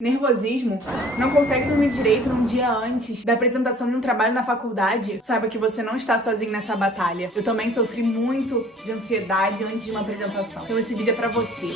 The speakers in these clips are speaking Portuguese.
Nervosismo? Não consegue dormir direito num dia antes da apresentação de um trabalho na faculdade? Saiba que você não está sozinho nessa batalha. Eu também sofri muito de ansiedade antes de uma apresentação. Então esse vídeo é pra você.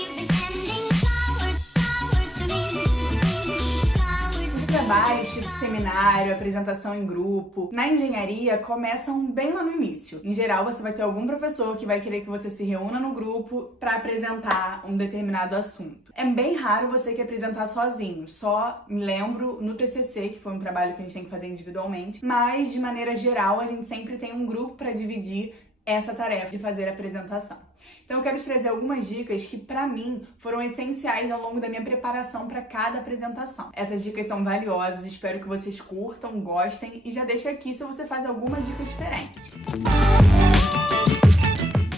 Trabalhos tipo seminário, apresentação em grupo, na engenharia começam bem lá no início. Em geral, você vai ter algum professor que vai querer que você se reúna no grupo para apresentar um determinado assunto. É bem raro você que apresentar sozinho, só me lembro no TCC, que foi um trabalho que a gente tem que fazer individualmente, mas de maneira geral a gente sempre tem um grupo para dividir essa tarefa de fazer a apresentação. Então eu quero te trazer algumas dicas que pra mim foram essenciais ao longo da minha preparação para cada apresentação. Essas dicas são valiosas, espero que vocês curtam, gostem e já deixa aqui se você faz alguma dica diferente.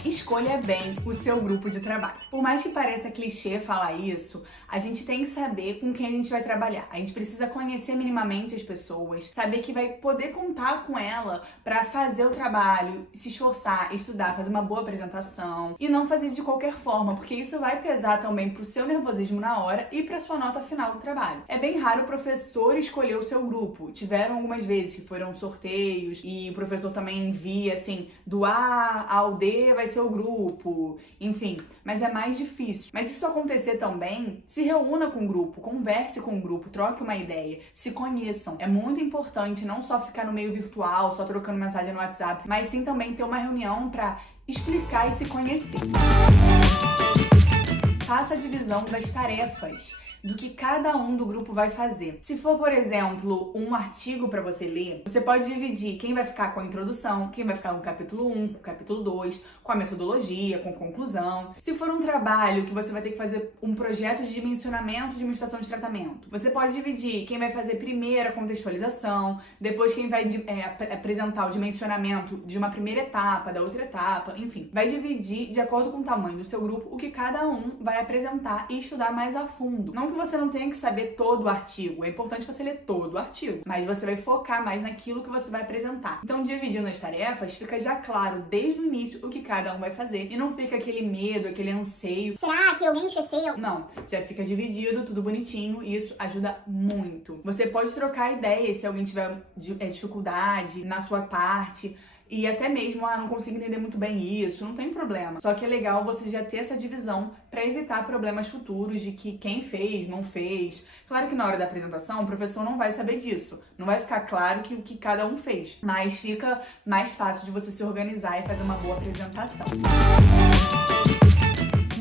Escolha bem o seu grupo de trabalho. Por mais que pareça clichê falar isso, a gente tem que saber com quem a gente vai trabalhar. A gente precisa conhecer minimamente as pessoas, saber que vai poder contar com ela para fazer o trabalho, se esforçar, estudar, fazer uma boa apresentação e não fazer de qualquer forma, porque isso vai pesar também pro seu nervosismo na hora e pra sua nota final do trabalho. É bem raro o professor escolher o seu grupo. Tiveram algumas vezes que foram sorteios e o professor também envia assim, do A ao D vai ser o grupo, enfim, mas é mais difícil. Mas se isso acontecer também, se reúna com o grupo, converse com o grupo, troque uma ideia, se conheçam. É muito importante não só ficar no meio virtual, só trocando mensagem no WhatsApp, mas sim também ter uma reunião para explicar e se conhecer. Faça a divisão das tarefas do que cada um do grupo vai fazer. Se for, por exemplo, um artigo para você ler, você pode dividir quem vai ficar com a introdução, quem vai ficar com o capítulo 1, com o capítulo 2, com a metodologia, com conclusão. Se for um trabalho que você vai ter que fazer um projeto de dimensionamento de uma estação de tratamento, você pode dividir quem vai fazer primeiro a contextualização, depois quem vai apresentar o dimensionamento de uma primeira etapa, da outra etapa, enfim. Vai dividir de acordo com o tamanho do seu grupo o que cada um vai apresentar e estudar mais a fundo. Não que você não tenha que saber todo o artigo, é importante você ler todo o artigo, mas você vai focar mais naquilo que você vai apresentar. Então, dividindo as tarefas, fica já claro desde o início o que cada um vai fazer e não fica aquele medo, aquele anseio. Será que alguém esqueceu? Não, já fica dividido, tudo bonitinho e isso ajuda muito. Você pode trocar ideias se alguém tiver dificuldade na sua parte. E até mesmo, não consigo entender muito bem isso, não tem problema. Só que é legal você já ter essa divisão para evitar problemas futuros de que quem fez, não fez. Claro que na hora da apresentação o professor não vai saber disso, não vai ficar claro que o que cada um fez, mas fica mais fácil de você se organizar e fazer uma boa apresentação.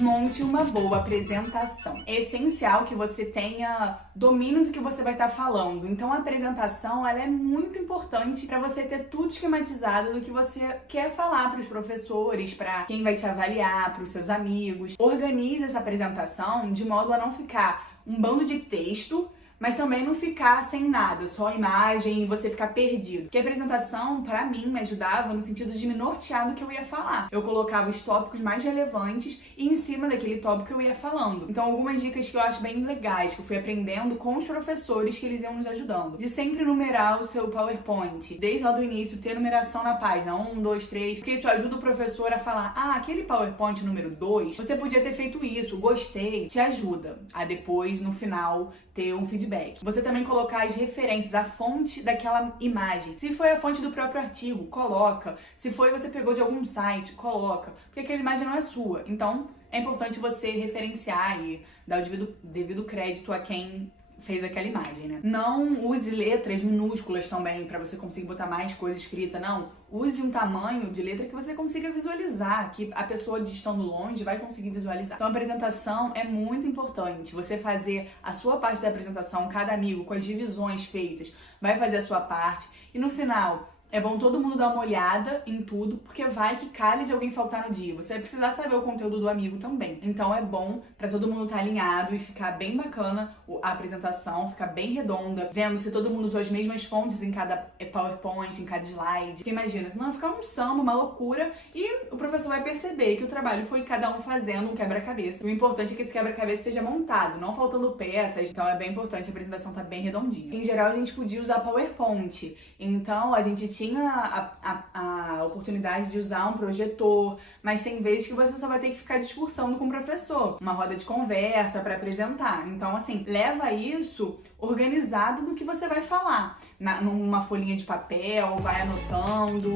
Monte uma boa apresentação. É essencial que você tenha domínio do que você vai estar falando. Então a apresentação ela é muito importante para você ter tudo esquematizado do que você quer falar para os professores, para quem vai te avaliar, para os seus amigos. Organize essa apresentação de modo a não ficar um bando de texto, mas também não ficar sem nada, só imagem e você ficar perdido. Porque a apresentação, pra mim, me ajudava no sentido de me nortear do que eu ia falar. Eu colocava os tópicos mais relevantes e em cima daquele tópico eu ia falando. Então, algumas dicas que eu acho bem legais, que eu fui aprendendo com os professores que eles iam nos ajudando. De sempre numerar o seu PowerPoint. Desde lá do início, ter numeração na página 1, 2, 3, porque isso ajuda o professor a falar, aquele PowerPoint número 2, você podia ter feito isso, gostei, te ajuda a depois, no final, ter um feedback. Você também colocar as referências, a fonte daquela imagem. Se foi a fonte do próprio artigo, coloca. Se foi você pegou de algum site, coloca. Porque aquela imagem não é sua. Então, é importante você referenciar e dar o devido crédito a quem fez aquela imagem, né? Não use letras minúsculas também pra você conseguir botar mais coisa escrita, não. Use um tamanho de letra que você consiga visualizar, que a pessoa de estando longe vai conseguir visualizar. Então a apresentação é muito importante. Você fazer a sua parte da apresentação, cada amigo com as divisões feitas, vai fazer a sua parte e no final é bom todo mundo dar uma olhada em tudo, porque vai que calhe de alguém faltar no dia. Você vai precisar saber o conteúdo do amigo também. Então é bom pra todo mundo estar alinhado e ficar bem bacana a apresentação, ficar bem redonda, vendo se todo mundo usou as mesmas fontes em cada PowerPoint, em cada slide. Porque imagina, senão vai ficar um samba, uma loucura, e o professor vai perceber que o trabalho foi cada um fazendo um quebra-cabeça. O importante é que esse quebra-cabeça esteja montado, não faltando peças. Então é bem importante a apresentação estar bem redondinha. Em geral, a gente podia usar PowerPoint. Então a gente tinha tinha a oportunidade de usar um projetor, mas tem vezes que você só vai ter que ficar discursando com o professor, uma roda de conversa para apresentar. Então, assim, leva isso organizado do que você vai falar, numa folhinha de papel, vai anotando.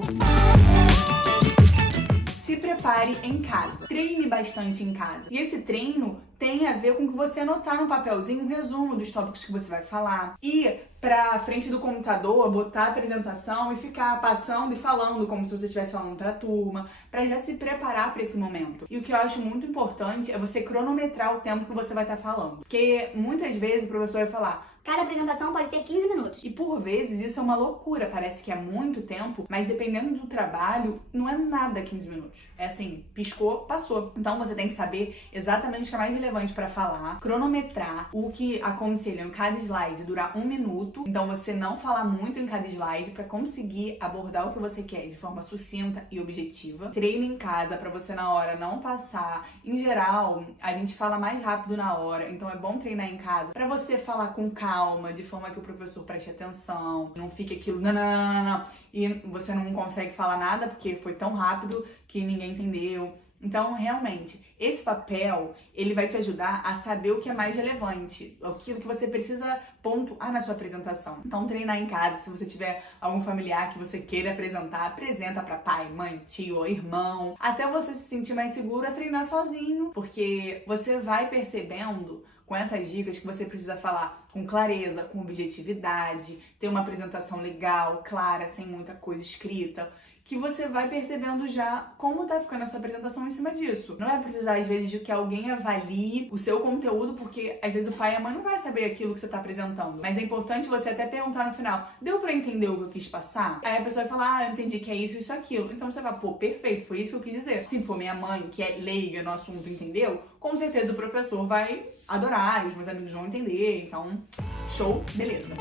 Se prepare em casa. Treine bastante em casa. E esse treino tem a ver com que você anotar no papelzinho um resumo dos tópicos que você vai falar. E pra frente do computador, botar a apresentação e ficar passando e falando como se você estivesse falando pra turma, pra já se preparar pra esse momento. E o que eu acho muito importante é você cronometrar o tempo que você vai estar falando. Porque muitas vezes o professor vai falar: cada apresentação pode ter 15 minutos. E por vezes isso é uma loucura, parece que é muito tempo, mas dependendo do trabalho, não é nada 15 minutos. É assim, piscou, passou. Então você tem que saber exatamente o que é mais relevante para falar, cronometrar. O que aconselham em cada slide durar 1 minuto, então você não falar muito em cada slide para conseguir abordar o que você quer de forma sucinta e objetiva. Treine em casa para você na hora não passar. Em geral, a gente fala mais rápido na hora, então é bom treinar em casa para você falar com calma, de forma que o professor preste atenção, não fique aquilo não, e você não consegue falar nada porque foi tão rápido que ninguém entendeu. Então, realmente, esse papel, ele vai te ajudar a saber o que é mais relevante, aquilo que você precisa pontuar na sua apresentação. Então, treinar em casa, se você tiver algum familiar que você queira apresentar, apresenta para pai, mãe, tio, irmão, até você se sentir mais seguro a treinar sozinho, porque você vai percebendo com essas dicas que você precisa falar com clareza, com objetividade, ter uma apresentação legal, clara, sem muita coisa escrita, que você vai percebendo já como tá ficando a sua apresentação em cima disso. Não vai precisar, às vezes, de que alguém avalie o seu conteúdo, porque às vezes o pai e a mãe não vai saber aquilo que você tá apresentando. Mas é importante você até perguntar no final: deu pra entender o que eu quis passar? Aí a pessoa vai falar: eu entendi que é isso, aquilo. Então você vai: pô, perfeito, foi isso que eu quis dizer. Se for minha mãe, que é leiga no assunto, entendeu? Com certeza o professor vai adorar, os meus amigos vão entender. Então, show, beleza.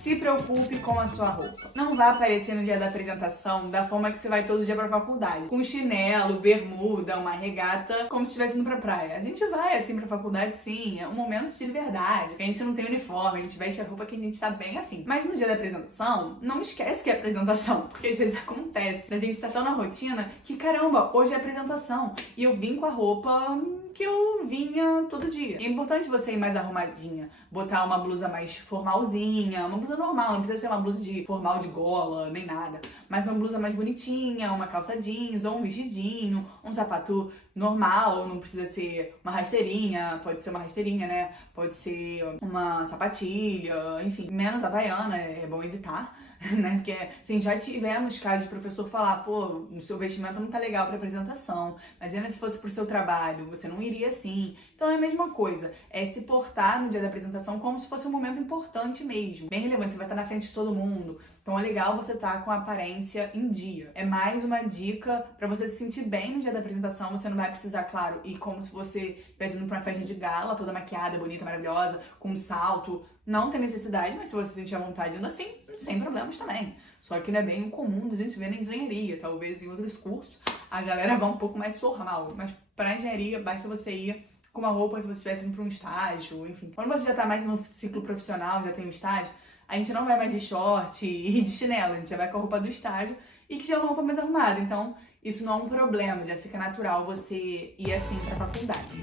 Se preocupe com a sua roupa. Não vá aparecer no dia da apresentação da forma que você vai todo dia pra faculdade. Com chinelo, bermuda, uma regata, como se estivesse indo pra praia. A gente vai assim pra faculdade, sim, é um momento de liberdade, que a gente não tem uniforme, a gente veste a roupa que a gente tá bem afim. Mas no dia da apresentação, não esquece que é apresentação, porque às vezes acontece. A gente tá tão na rotina que, caramba, hoje é apresentação. E eu vim com a roupa que eu vinha todo dia. E é importante você ir mais arrumadinha, botar uma blusa mais formalzinha, uma blusa normal, não precisa ser uma blusa de formal de gola, nem nada, mas uma blusa mais bonitinha, uma calça jeans, ou um vestidinho, um sapato normal, não precisa ser uma rasteirinha, pode ser uma rasteirinha, né? Pode ser uma sapatilha, enfim, menos havaiana, é bom evitar, né? Porque, assim, já tivemos casos de professor falar: pô, o seu vestimento não tá legal pra apresentação, mas ainda se fosse pro seu trabalho, você não iria assim. Então é a mesma coisa, é se portar no dia da apresentação como se fosse um momento importante mesmo, bem relevante, você vai estar na frente de todo mundo. Então é legal você estar com a aparência em dia. É mais uma dica pra você se sentir bem no dia da apresentação. Você não vai precisar, claro, ir como se você estivesse indo pra uma festa de gala, toda maquiada, bonita, maravilhosa, com um salto. Não tem necessidade, mas se você se sentir à vontade indo assim, sem problemas também. Só que não é bem o comum da gente ver na engenharia. Talvez em outros cursos a galera vá um pouco mais formal. Mas pra engenharia, basta você ir com uma roupa se você estivesse indo pra um estágio, enfim. Quando você já tá mais no ciclo profissional, já tem um estágio, a gente não vai mais de short e de chinelo, a gente já vai com a roupa do estágio e que já é uma roupa mais arrumada. Então, isso não é um problema, já fica natural você ir assim pra faculdade.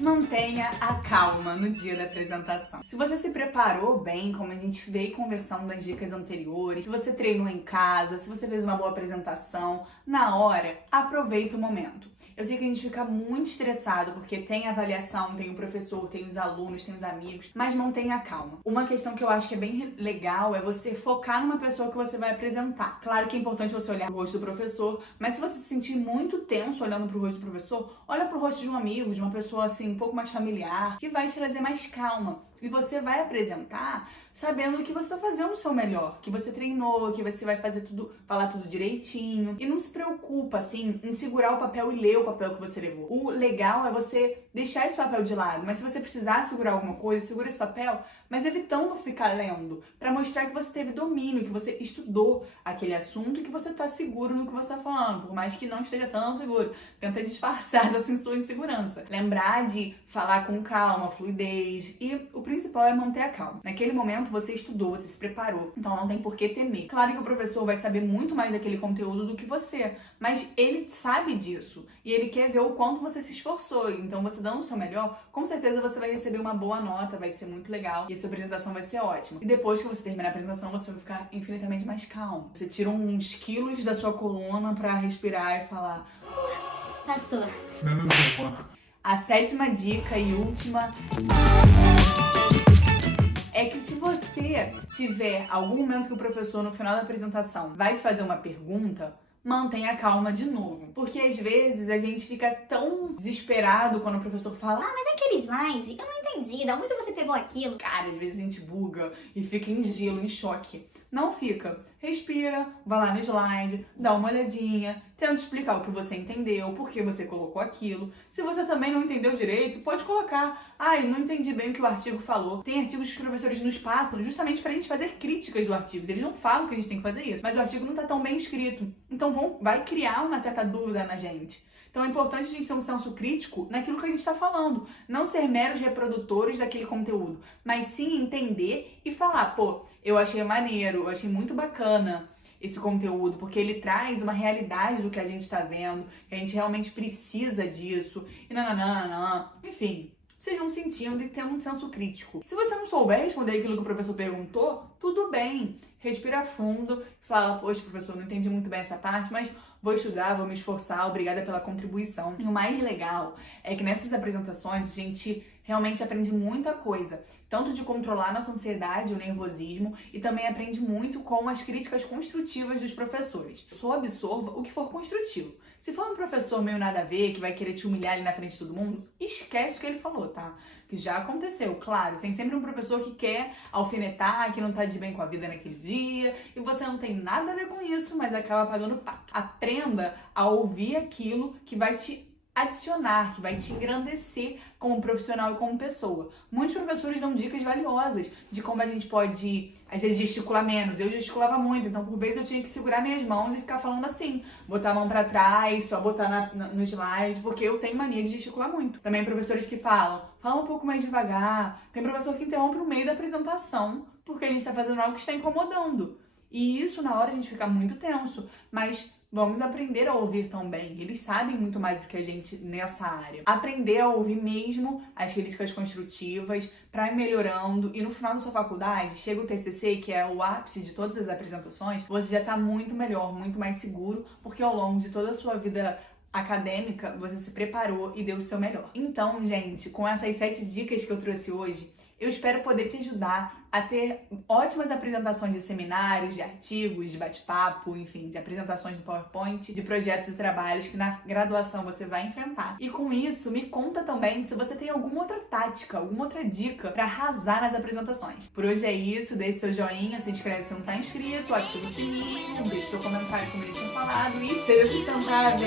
Mantenha a calma no dia da apresentação. Se você se preparou bem, como a gente veio conversando nas dicas anteriores, se você treinou em casa, se você fez uma boa apresentação, na hora, aproveita o momento. Eu sei que a gente fica muito estressado porque tem avaliação, tem o professor, tem os alunos, tem os amigos, mas mantenha a calma. Uma questão que eu acho que é bem legal é você focar numa pessoa que você vai apresentar. Claro que é importante você olhar pro rosto do professor, mas se você se sentir muito tenso olhando pro rosto do professor, olha pro rosto de um amigo, de uma pessoa assim um pouco mais familiar, que vai te trazer mais calma. E você vai apresentar sabendo que você tá fazendo o seu melhor, que você treinou, que você vai fazer tudo, falar tudo direitinho. E não se preocupa, assim, em segurar o papel e ler o papel que você levou. O legal é você deixar esse papel de lado, mas se você precisar segurar alguma coisa, segura esse papel, mas evitando ficar lendo, pra mostrar que você teve domínio, que você estudou aquele assunto e que você tá seguro no que você tá falando, por mais que não esteja tão seguro. Tenta disfarçar essa sua insegurança. Lembrar de falar com calma, fluidez, e o principal é manter a calma. Naquele momento você estudou, você se preparou, então não tem por que temer. Claro que o professor vai saber muito mais daquele conteúdo do que você, mas ele sabe disso e ele quer ver o quanto você se esforçou. Então você dando o seu melhor, com certeza você vai receber uma boa nota, vai ser muito legal e a sua apresentação vai ser ótima. E depois que você terminar a apresentação, você vai ficar infinitamente mais calmo. Você tira uns quilos da sua coluna pra respirar e falar: Passou. Menos uma. A 7ª dica e última é que se você tiver algum momento que o professor no final da apresentação vai te fazer uma pergunta, mantenha a calma de novo. Porque às vezes a gente fica tão desesperado quando o professor fala: Mas aquele slide, eu não entendi. Da onde você pegou aquilo? cara, às vezes a gente buga e fica em gelo, em choque. Não fica. Respira, vai lá no slide, dá uma olhadinha, tenta explicar o que você entendeu, por que você colocou aquilo. Se você também não entendeu direito, pode colocar: eu não entendi bem o que o artigo falou. Tem artigos que os professores nos passam justamente pra gente fazer críticas do artigo. Eles não falam que a gente tem que fazer isso, mas o artigo não tá tão bem escrito. Então vai criar uma certa dúvida na gente. Então é importante a gente ter um senso crítico naquilo que a gente está falando. Não ser meros reprodutores daquele conteúdo, mas sim entender e falar: eu achei maneiro, eu achei muito bacana esse conteúdo, porque ele traz uma realidade do que a gente está vendo, que a gente realmente precisa disso, e nananana, enfim. Vocês vão sentindo e tendo um senso crítico. Se você não souber responder aquilo que o professor perguntou, tudo bem. Respira fundo, fala: poxa, professor, não entendi muito bem essa parte, mas vou estudar, vou me esforçar, obrigada pela contribuição. E o mais legal é que nessas apresentações a gente realmente aprende muita coisa, tanto de controlar nossa ansiedade, o nervosismo, e também aprende muito com as críticas construtivas dos professores. Só absorva o que for construtivo. Se for um professor meio nada a ver, que vai querer te humilhar ali na frente de todo mundo, esquece o que ele falou, tá? Que já aconteceu, claro. Tem sempre um professor que quer alfinetar, que não tá de bem com a vida naquele dia, e você não tem nada a ver com isso, mas acaba pagando pato. Aprenda a ouvir aquilo que vai te adicionar, que vai te engrandecer como profissional e como pessoa. Muitos professores dão dicas valiosas de como a gente pode, às vezes, gesticular menos. Eu gesticulava muito, então por vezes eu tinha que segurar minhas mãos e ficar falando assim, botar a mão pra trás, só botar no slide, porque eu tenho mania de gesticular muito. Também professores que fala um pouco mais devagar. Tem professor que interrompe no meio da apresentação, porque a gente tá fazendo algo que está incomodando. E isso na hora a gente fica muito tenso, mas vamos aprender a ouvir também. Eles sabem muito mais do que a gente nessa área. Aprender a ouvir mesmo as críticas construtivas para ir melhorando. E no final da sua faculdade, chega o TCC, que é o ápice de todas as apresentações, você já tá muito melhor, muito mais seguro, porque ao longo de toda a sua vida acadêmica, você se preparou e deu o seu melhor. Então, gente, com essas 7 dicas que eu trouxe hoje, eu espero poder te ajudar a ter ótimas apresentações de seminários, de artigos, de bate-papo, enfim, de apresentações no PowerPoint, de projetos e trabalhos que na graduação você vai enfrentar. E com isso, me conta também se você tem alguma outra tática, alguma outra dica para arrasar nas apresentações. Por hoje é isso, deixe seu joinha, se inscreve se não tá inscrito, ativa o sininho, deixe seu comentário como eles tinham falado e seja sustentável!